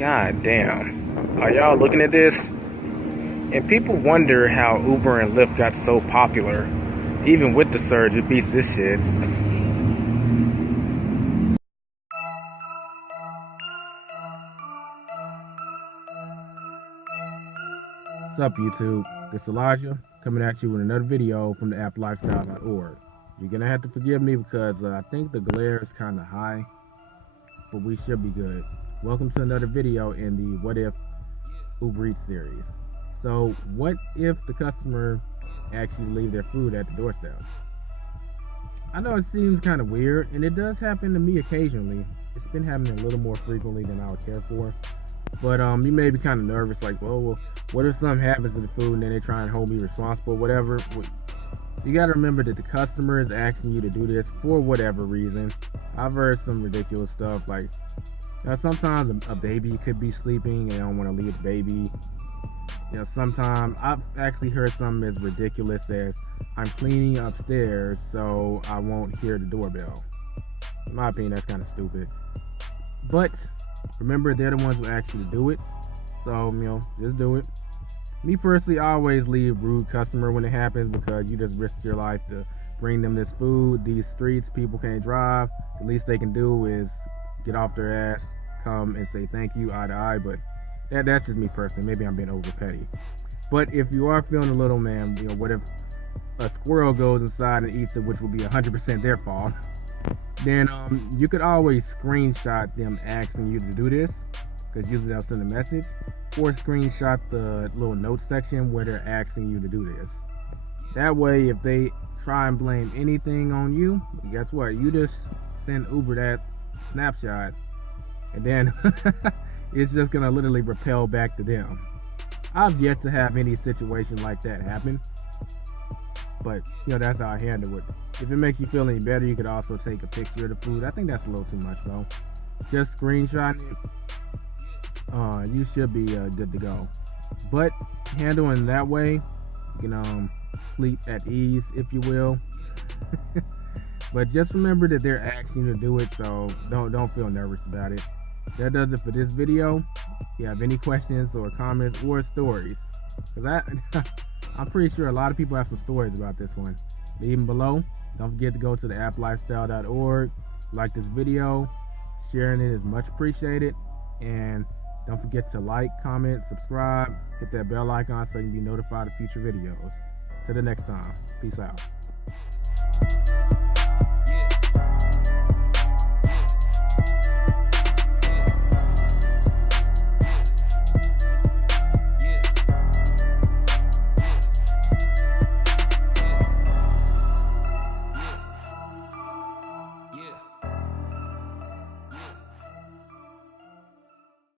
God damn. Are y'all looking at this? And people wonder how Uber and Lyft got so popular. Even with the surge, it beats this shit. What's up, YouTube? It's Elijah coming at you with another video from the applifestyle.org. You're gonna have to forgive me because I think the glare is kind of high, but we should be good. Welcome to another video in the What If Ubereats series. So, what if the customer actually leave their food at the doorstep? I know it seems kind of weird, and it does happen to me occasionally. It's been happening a little more frequently than I would care for. But you may be kind of nervous, like, well, what if something happens to the food and then they try and hold me responsible, whatever. You got to remember that the customer is asking you to do this for whatever reason. I've heard some ridiculous stuff, like, sometimes a baby could be sleeping and they don't want to leave the baby. Sometimes I've actually heard something as ridiculous as, I'm cleaning upstairs so I won't hear the doorbell. In my opinion, that's kind of stupid. But remember, they're the ones who ask you to do it. So, just do it. Me personally, I always leave rude customer when it happens because you just risk your life to bring them this food. These streets, people can't drive. The least they can do is get off their ass, come and say thank you eye to eye. But that's just me personally. Maybe I'm being over petty. But if you are feeling a little, what if a squirrel goes inside and eats it, which would be 100% their fault, then you could always screenshot them asking you to do this, because usually they'll send a message, or screenshot the little note section where they're asking you to do this. That way, if they try and blame anything on you, guess what? You just send Uber that snapshot, and then it's just gonna literally repel back to them. I've yet to have any situation like that happen, but that's how I handle it. If it makes you feel any better, you could also take a picture of the food. I think that's a little too much though. Just screenshotting it, you should be good to go. But handling that way, you can sleep at ease, if you will. But just remember that they're asking you to do it, so don't feel nervous about it. That does it for this video. If you have any questions or comments or stories, because I'm pretty sure a lot of people have some stories about this one, leave them below. Don't forget to go to the applifestyle.org, like this video, sharing it is much appreciated, and don't forget to like, comment, subscribe, hit that bell icon so you can be notified of future videos. Till the next time, peace out.